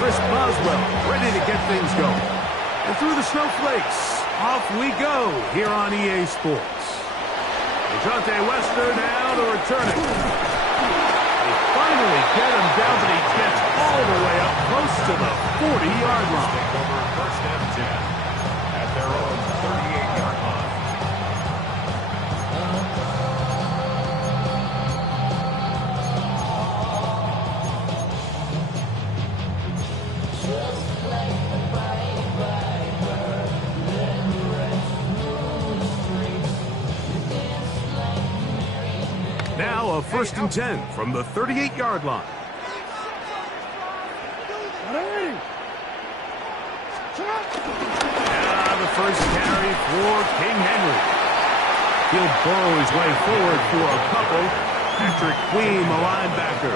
Chris Boswell ready to get things going. And through the snowflakes, off we go here on EA Sports. DeJounte Wester now to return it. They finally get him down, but he gets all the way up close to the 40-yard line. Over first and 10 at their own 38-yard line. Now a first and 10 from the 38-yard line. Now the first carry for King Henry. He'll burrow his way forward for a couple. Patrick Queen, the linebacker.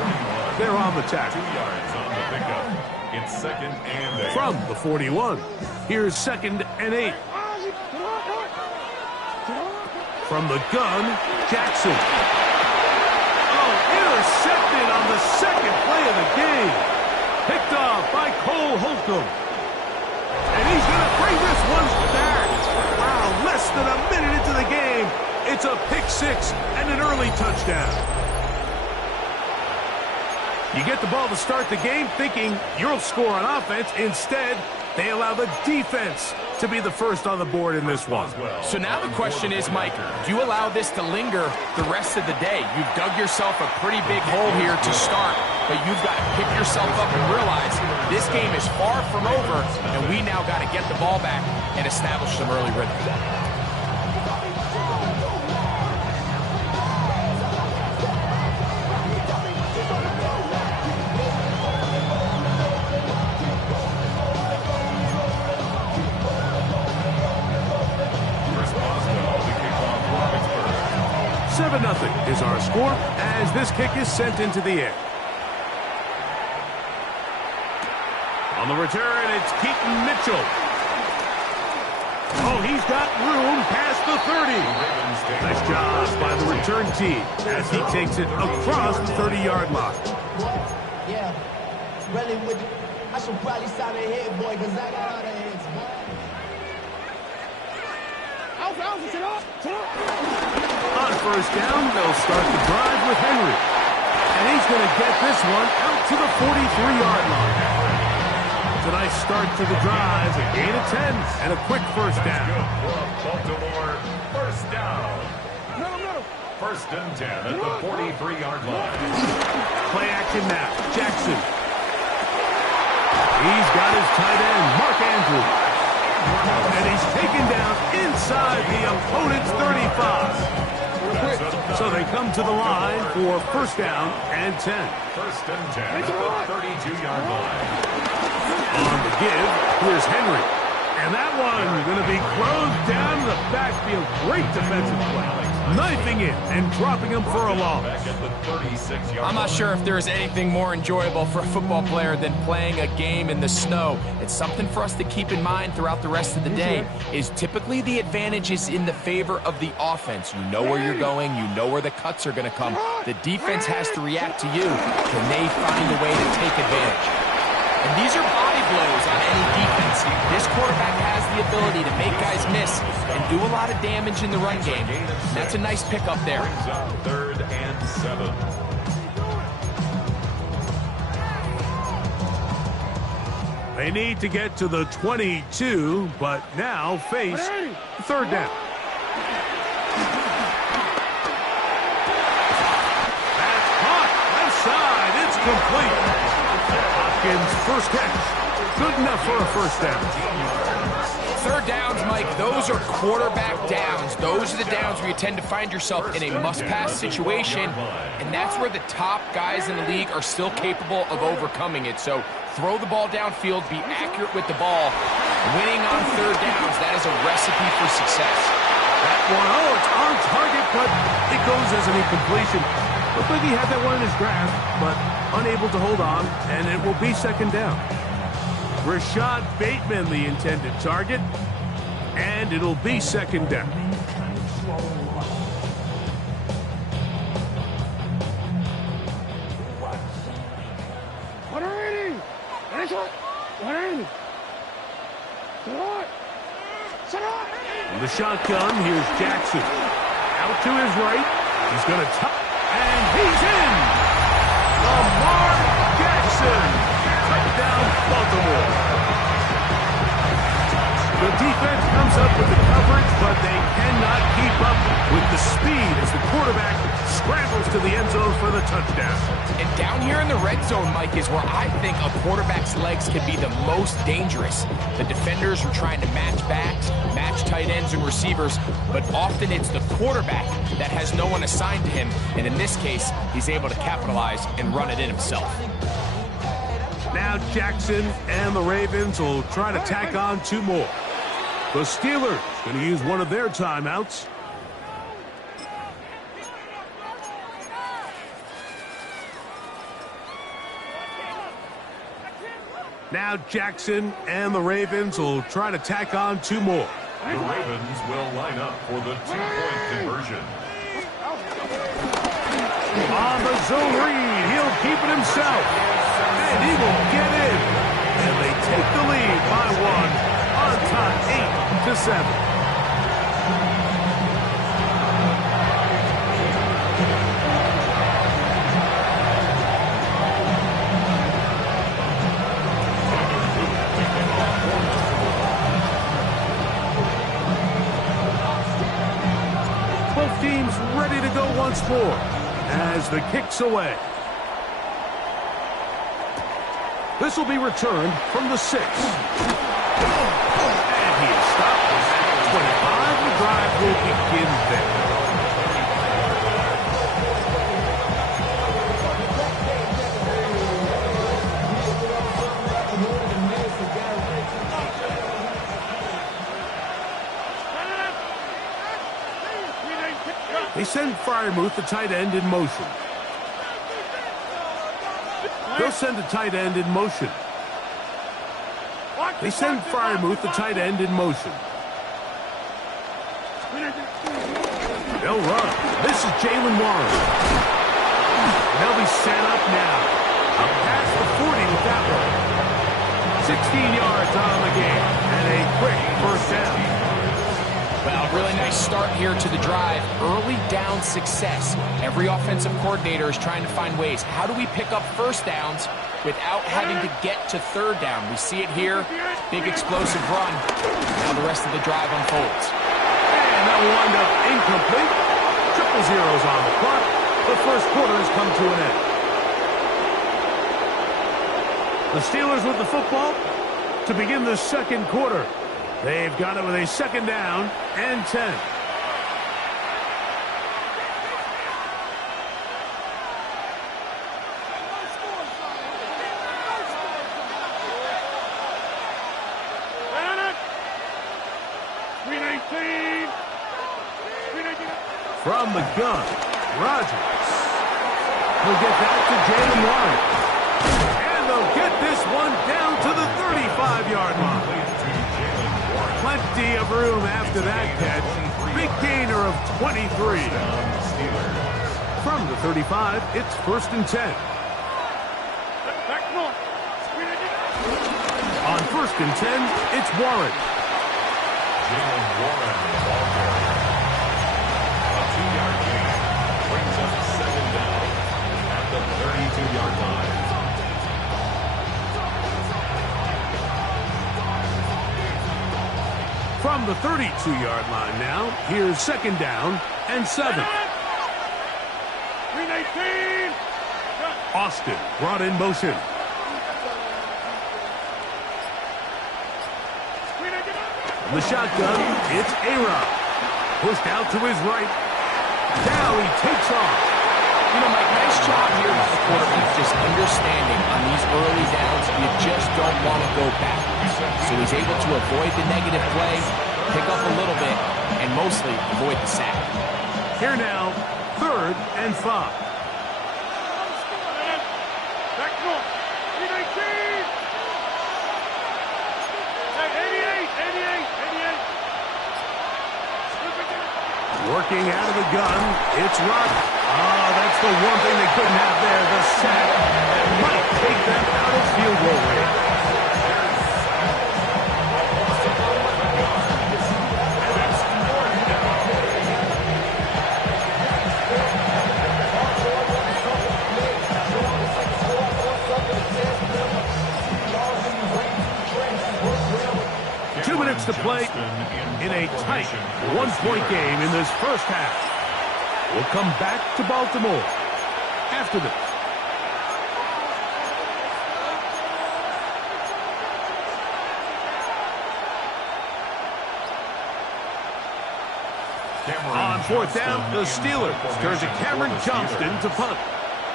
They're on the tackle. 2 yards on the pickup. It's second and 8. From the 41, here's second and 8. From the gun, Jackson. Intercepted on the second play of the game. Picked off by Cole Holcomb. And he's going to bring this one back. Wow, less than a minute into the game. It's a pick six and an early touchdown. You get the ball to start the game thinking you'll score on offense. Instead, they allow the defense to be the first on the board in this one. So now the question is, Mike, do you allow this to linger the rest of the day? You've dug yourself a pretty big hole here to start, but you've got to pick yourself up and realize this game is far from over, and we now got to get the ball back and establish some early rhythm. Nothing is our score as this kick is sent into the air. On the return, it's Keaton Mitchell. Oh, he's got room past the 30. Nice job by the return team as he takes it across the 30-yard line. Yeah, really with you. I should probably sign a head boy because I got all the heads, boy. On first down, they'll start the drive with Henry. And he's going to get this one out to the 43-yard line. It's a nice start to the drive, a gain of 10, and a quick first down. Baltimore, first down. First and 10 at the 43-yard line. Play action now. Jackson. He's got his tight end, Mark Andrews. And he's taken down inside the opponent's 35. So they come to the line for first down and 10. First and 10 at the 32-yard line. On the give, here's Henry. And that one going to be closed down in the backfield. Great defensive play. Knifing it and dropping him for a loss. I'm not sure if there is anything more enjoyable for a football player than playing a game in the snow. It's something for us to keep in mind throughout the rest of the day is typically the advantage is in the favor of the offense. You know where you're going. You know where the cuts are going to come. The defense has to react to you. Can they find a way to take advantage? And these are body blows on any defense. This quarterback has the ability to make guys miss and do a lot of damage in the run game. That's a nice pickup there. Third and 7. They need to get to the 22, but now face third down. That's caught. Left side. It's complete. Hopkins' first catch. Good enough for a first down. Third downs, Mike, those are quarterback downs. Those are the downs where you tend to find yourself in a must-pass situation, and that's where the top guys in the league are still capable of overcoming it. So throw the ball downfield, be accurate with the ball. Winning on third downs, that is a recipe for success. That one, it's on target, but it goes as an incompletion. Looked like he had that one in his grasp, but unable to hold on, and it will be second down. Rashad Bateman, the intended target, and it'll be second down. In the shotgun, here's Jackson. Out to his right. He's going to tuck. And he's in. Lamar Jackson. Touchdown, Baltimore. The defense comes up with the coverage, but they cannot keep up with the speed as the quarterback scrambles to the end zone for the touchdown. And down here in the red zone, Mike, is where I think a quarterback's legs can be the most dangerous. The defenders are trying to match backs, match tight ends and receivers, but often it's the quarterback that has no one assigned to him, and in this case, he's able to capitalize and run it in himself. Now Jackson and the Ravens will try to tack on two more. The Steelers going to use one of their timeouts. Now Jackson and the Ravens will try to tack on two more. The Ravens will line up for the two-point conversion. On the zone read, he'll keep it himself. And he will get in. And they take the lead by one. On top, 8-7. Both teams ready to go once more as the kick's away. This will be returned from the 6. And he is stopped at 25. The drive will begin there. They send Freiermuth, the tight end, in motion. They'll send a tight end in motion. They send Freiermuth, the tight end, in motion. They'll run. This is Jalen Warren. They'll be set up now. Up past the 40 with that one. 16 yards on the game. And a quick first down. Well, really nice start here to the drive. Early down success. Every offensive coordinator is trying to find ways. How do we pick up first downs without having to get to third down? We see it here. Big explosive run. Now the rest of the drive unfolds. And that will wind up incomplete. Triple zeros on the clock. The first quarter has come to an end. The Steelers with the football to begin the second quarter. They've got it with a second down and 10. From the gun, Rodgers. He'll get that to Jalen Warren. And they'll get this one down to the 35-yard line. Plenty of room after that catch. Big gainer of 23. From the 35, it's first and 10. On first and 10, it's Warren. Jalen Warren, ball carrier. A 2-yard gain brings up second down at the 32-yard line. From the 32-yard line now, here's second down and 7. Austin brought in motion. The shotgun, it's A-Rod. Pushed out to his right. Now he takes off. You know, Mike, nice job here by the quarterback, just understanding on these early downs, you just don't want to go back. So he's able to avoid the negative play, pick up a little bit, and mostly avoid the sack. Here now, third and 5. Working out of the gun, it's Rodgers. Oh, that's the one thing they couldn't have there, the sack. That might take them out of field goal range. takes the play in a tight one-point game in this first half. We'll come back to Baltimore after this. On fourth down, the Steelers turn to Cameron Johnston to punt,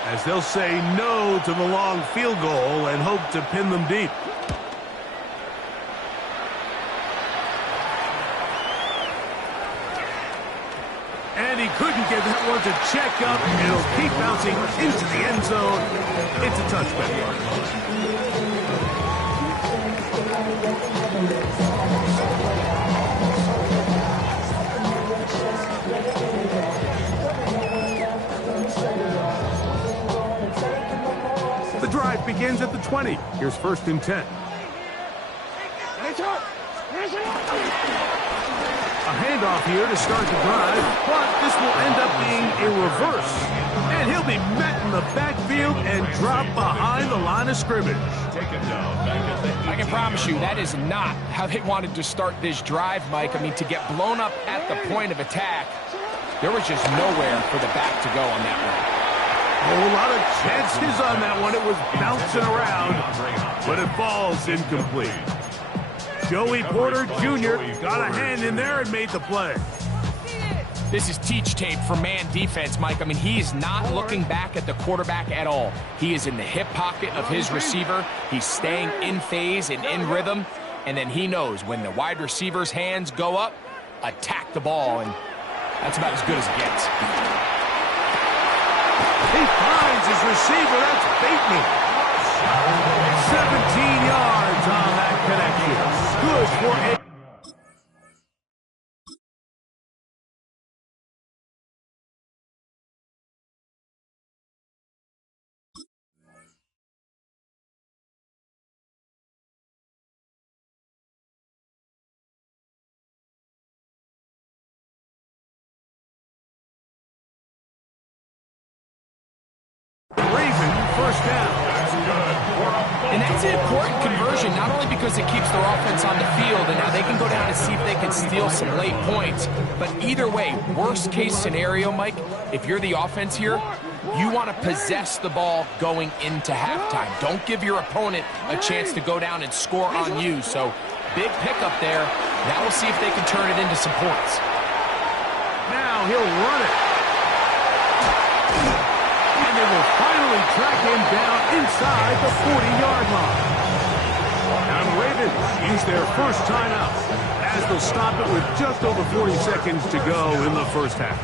as they'll say no to the long field goal and hope to pin them deep. And he couldn't get that one to check up. It'll keep bouncing into the end zone. It's a touchback. The drive begins at the 20. Here's 1st and 10. A handoff here to start the drive, but this will end up being a reverse. And he'll be met in the backfield and dropped behind the line of scrimmage. I can promise you that is not how they wanted to start this drive, Mike. I mean, to get blown up at the point of attack, there was just nowhere for the back to go on that one. A whole lot of chances on that one. It was bouncing around, but it falls incomplete. Joey Porter Jr. got a hand in there and made the play. This is teach tape for man defense, Mike. I mean, he is not looking back at the quarterback at all. He is in the hip pocket of his receiver. He's staying in phase and in rhythm. And then he knows when the wide receiver's hands go up, attack the ball. And that's about as good as it gets. He finds his receiver. That's Bateman. 17 yards on that connection. Good for a... Raven, 1st down. And that's an important conversion, not only because it keeps their offense on the field, and now they can go down and see if they can steal some late points. But either way, worst case scenario, Mike, if you're the offense here, you want to possess the ball going into halftime. Don't give your opponent a chance to go down and score on you. So big pickup there. Now we'll see if they can turn it into some points. Now he'll run it. And they will finally track him down inside the 40-yard line. Now the Ravens use their first timeout as they'll stop it with just over 40 seconds to go in the first half.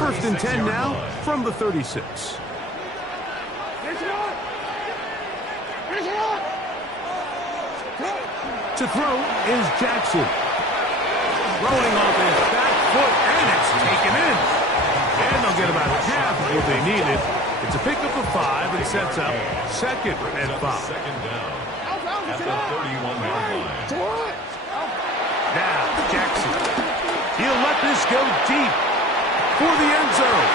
1st and 10 now from the 36. To throw is Jackson. Throwing off his back foot, and it's taken in. And they'll get about half of what they needed. It's a pickup of 5 and sets up 2nd and 5. Second down at the 31-yard line. Now, Jackson. He'll let this go deep for the end zone.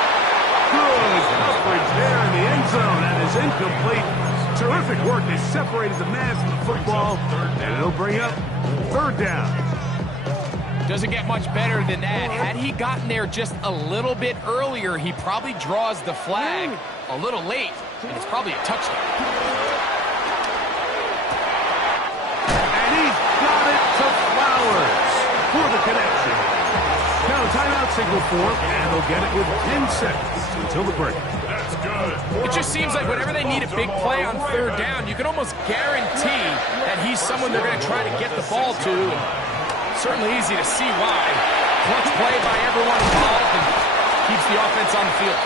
Good coverage there in the end zone. That is incomplete. Terrific work. They separated the man from the football, and it'll bring up 3rd down. Doesn't get much better than that. Had he gotten there just a little bit earlier, he probably draws the flag a little late, and it's probably a touchdown. And he's got it to Flowers for the connection. Now timeout signal for him, and they'll get it with 10 seconds until the break. That's good. It just seems like whenever they need a big play on 3rd down, you can almost guarantee that he's someone they're going to try to get the ball to. Certainly easy to see why. Clutch play by everyone involved and keeps the offense on the field.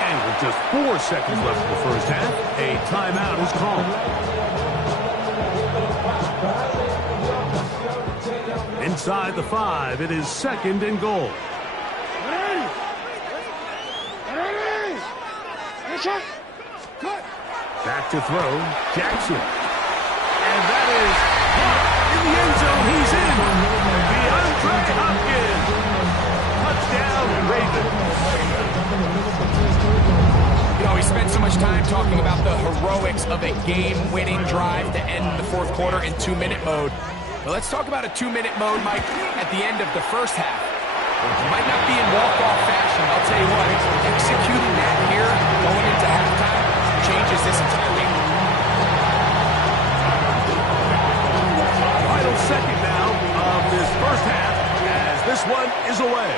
And with just 4 seconds left in the first half, a timeout is called. Inside the 5, it is 2nd and goal. Back to throw, Jackson. And that is in the end zone. He's in. DeAndre Hopkins. Touchdown, Ravens. You know, we spent so much time talking about the heroics of a game-winning drive to end the 4th quarter in 2-minute mode. Well, let's talk about a 2-minute mode, Mike, at the end of the first half. It might not be in walk-off fashion. I'll tell you what, executing that here, going into halftime, changes this entire game. Final second now of this first half as this one is away.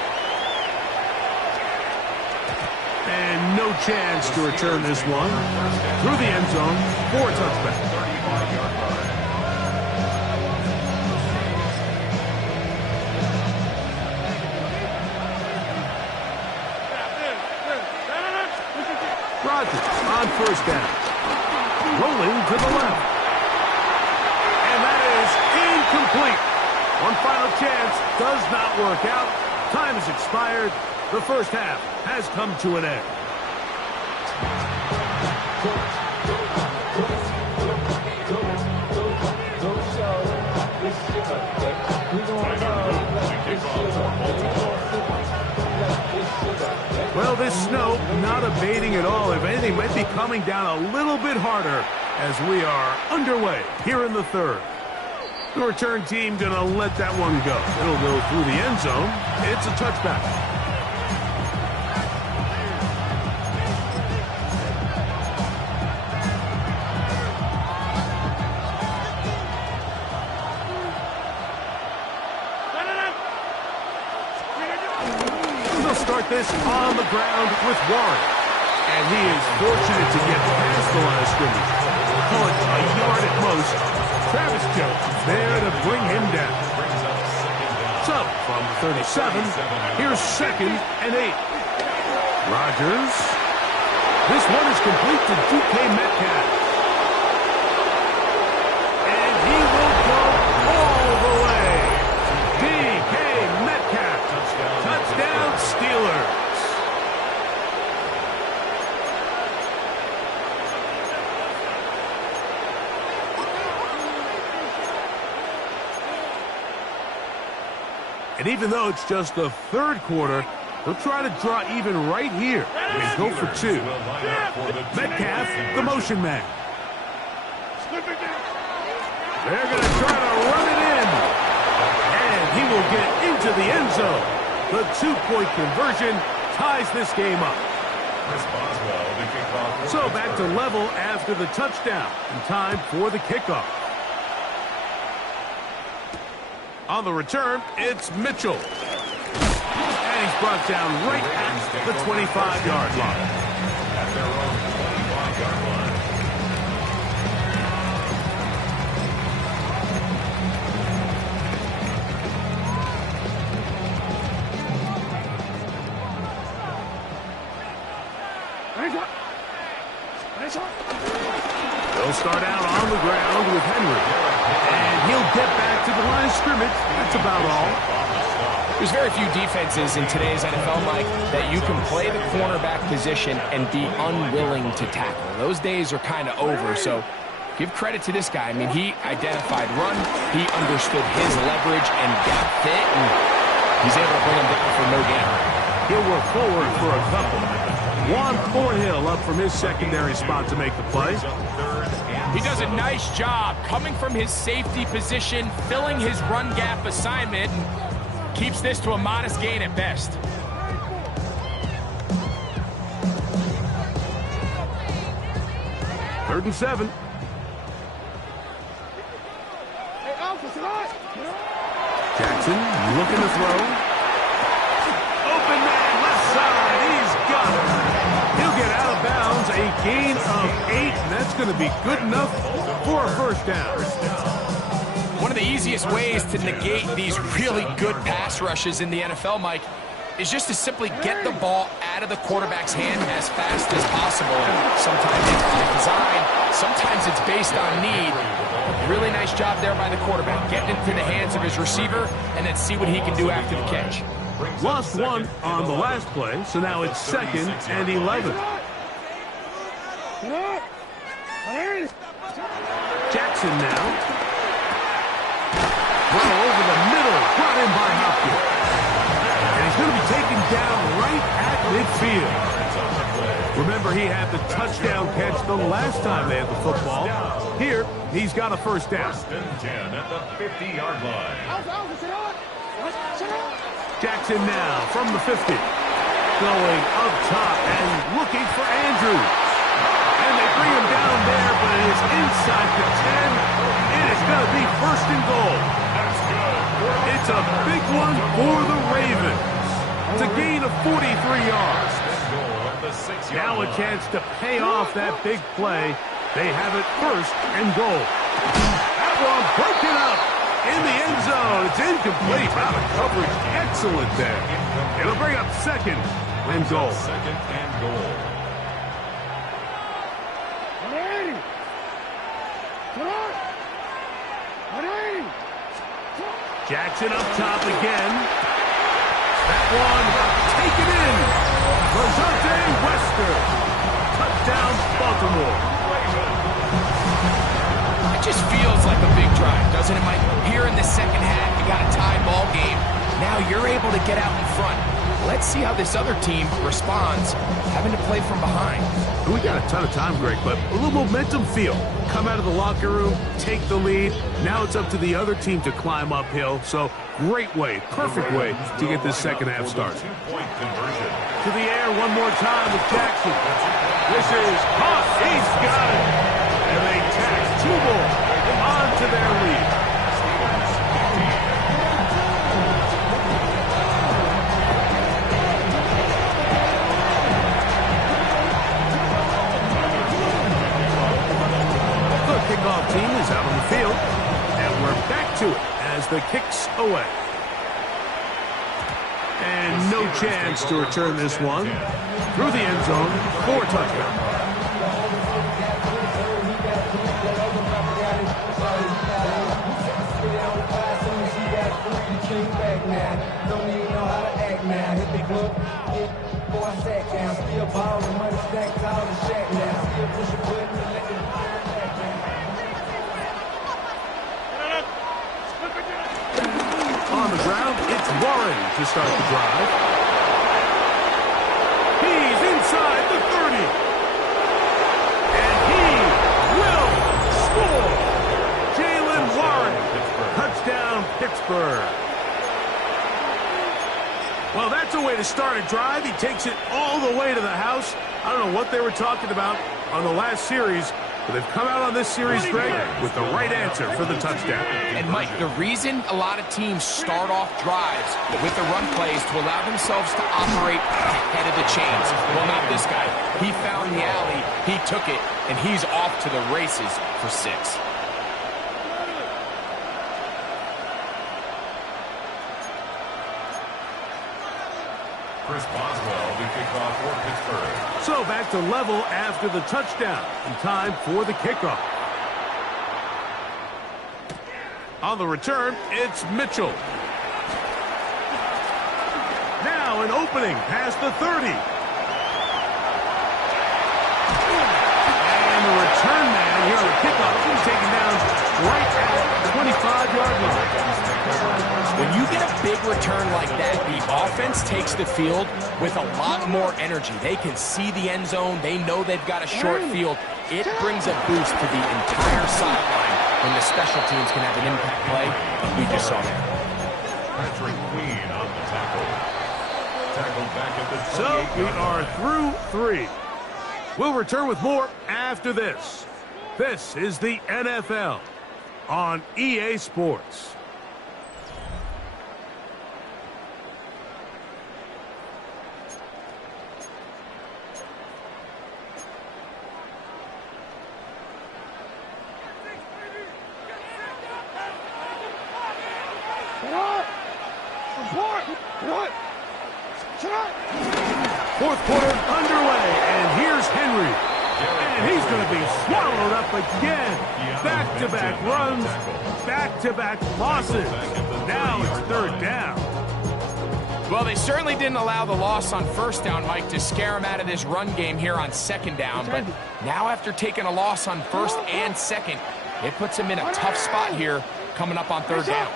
And no chance to return this one through the end zone for a touchback. Rodgers on first down. Rolling to the left. And that is incomplete. One final chance does not work out. Time has expired. The first half has come to an end. Well, this snow not abating at all. If anything, might be coming down a little bit harder as we are underway here in the third. The return team going to let that one go. It'll go through the end zone. It's a touchback. Start this on the ground with Warren. And he is fortunate to get past the line of scrimmage. Call it a yard at most. Travis Jones there to bring him down. So, from 37, here's 2nd and 8. Rodgers. This one is complete to DK Metcalf. And he will go all the way. DK Metcalf. Touchdown, Steelers. And even though it's just the third quarter, they'll try to draw even right here and go for 2. Metcalf, the motion man. They're going to try to run it in. And he will get into the end zone. The 2-point conversion ties this game up. So back to level after the touchdown. And time for the kickoff. On the return, it's Mitchell. And he's brought down right at the 25-yard line. At their own 25-yard line. They'll start out on the ground with Henry. And he'll get back to the line of scrimmage. That's about all. There's very few defenses in today's NFL, Mike, that you can play the cornerback position and be unwilling to tackle. Those days are kind of over, so give credit to this guy. I mean, he identified run, he understood his leverage and gap fit, and he's able to bring him down for no gain. He'll work forward for a couple. Juan Thornhill up from his secondary spot to make the play. He does a nice job coming from his safety position, filling his run gap assignment, and keeps this to a modest gain at best. Third and 7. Jackson looking to throw. Open man, left side. He's got it. He'll get out of bounds. A gain of 8, and that's going to be good enough for a first down. One of the easiest ways to negate these really good pass rushes in the NFL, Mike, is just to simply get the ball out of the quarterback's hand as fast as possible. Sometimes it's by design, sometimes it's based on need. Really nice job there by the quarterback, getting into the hands of his receiver, and then see what he can do after the catch. Lost one on the last play, so now it's 2nd and 11. Jackson now. Well, over the middle, brought in by Hopkins. And he's going to be taken down right at midfield. Remember, he had the touchdown catch the last time they had the football. Here, he's got a first down. First and 10 at the 50-yard line. Jackson now from the 50. Going up top and looking for Andrews. And they bring him down there, but it is inside the 10. It is going to be first and goal. That's good. It's a big one for the Ravens. It's a gain of 43 yards. Now a chance to pay off that big play. They have it first and goal. That one broken up in the end zone. It's incomplete. Out of coverage. Excellent there. It'll bring up second and goal. Second and goal. Jackson up top again. That one taken in. Rajante Wester. Touchdown, Baltimore. It just feels like a big drive, doesn't it, Mike? Here in the second half, you got a tie ball game. Now you're able to get out in front. Let's see how this other team responds, having to play from behind. We got a ton of time, Greg, but a little momentum feel. Come out of the locker room, take the lead. Now it's up to the other team to climb uphill. So great way, perfect way to get this second half started. Two-point conversion. To the air one more time with Jackson. This is caught. He's got it. And they tack two more on to their lead. Kickoff team is out on the field, and we're back to it as the kick's away. And no chance to return this one through the end zone for a touchdown. On the ground, it's Warren to start the drive. He's inside the 30. And he will score. Jalen Warren. Touchdown, Pittsburgh. Well, that's a way to start a drive. He takes it all the way to the house. I don't know what they were talking about on the last series, but they've come out on this series, Greg, with the right answer for the touchdown. And, Mike, the reason a lot of teams start off drives with the run plays to allow themselves to operate ahead of the chains. Well, not this guy. He found the alley, he took it, and he's off to the races for 6. Chris Boswell to kick off for Pittsburgh. So back to level after the touchdown. And time for the kickoff. On the return, it's Mitchell. Now an opening past the 30. And the return man here on the kickoff is taken down right at the 25-yard line. When you get a big return like that, the offense takes the field with a lot more energy. They can see the end zone. They know they've got a short field. It brings a boost to the entire sideline when the special teams can have an impact play like we just saw there. Patrick Queen on the tackle. Tackled back at the 28. So we are through 3. We'll return with more after this. This is the NFL on EA Sports. Fourth quarter underway, and here's Henry. And he's going to be swallowed up again. Back-to-back runs, back-to-back losses. Now it's third down. Well, they certainly didn't allow the loss on first down, Mike, to scare him out of this run game here on second down. But now after taking a loss on first and second, it puts him in a tough spot here coming up on third down.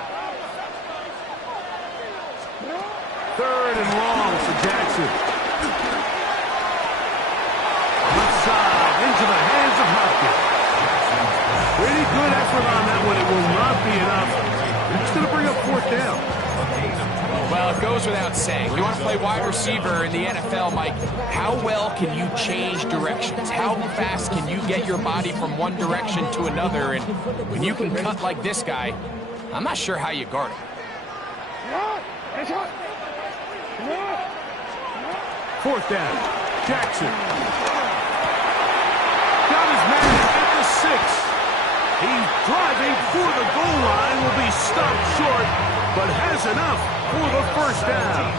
Third and long for Jackson. fourth down. Well, it goes without saying. You want to play wide receiver in the NFL, Mike, how well can you change directions? How fast can you get your body from one direction to another? And when you can cut like this guy, I'm not sure how you guard him. Fourth down. Jackson. Got his man at the 6. He's driving for the goal line, will be stopped short, but has enough for the first down.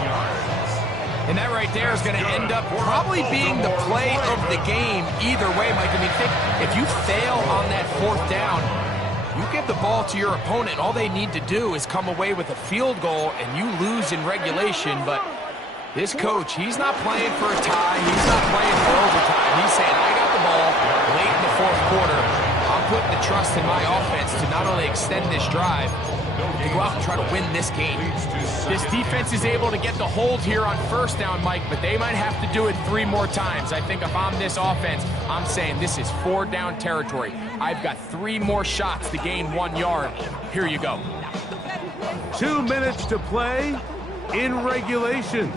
And that right there is going to end up probably being the play of the game either way, Mike. I mean, think if you fail on that fourth down, you give the ball to your opponent. All they need to do is come away with a field goal, and you lose in regulation. But this coach, he's not playing for a tie. He's not playing for overtime. He's saying, I got the ball late in the fourth quarter. I'm putting the trust in my offense to not only extend this drive, but to go out and try to win this game. This defense is able to get the hold here on first down, Mike, but they might have to do it 3 more times. I think if I'm this offense, I'm saying this is 4-down territory. I've got 3 more shots to gain 1 yard. Here you go. 2 minutes to play in regulation.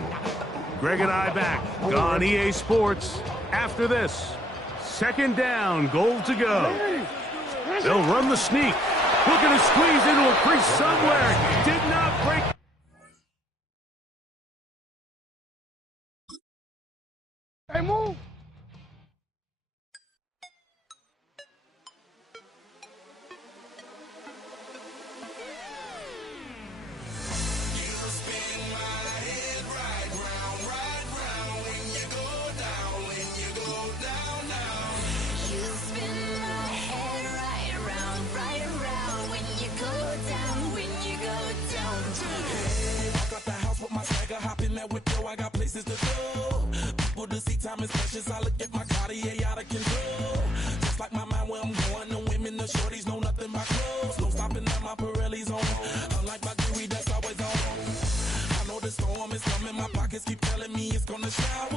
Greg and I back on EA Sports after this. Second down, goal to go. They'll run the sneak. Looking to squeeze into a crease somewhere. Did not break. Hey, move. I got places to go. People to see, time is precious. I look at my Cartier out of control. Just like my mind where I'm going. The women, the shorties know nothing but clothes. No stopping at my Pirelli's on. Unlike my jewelry that's always on. I know the storm is coming. My pockets keep telling me it's gonna shower.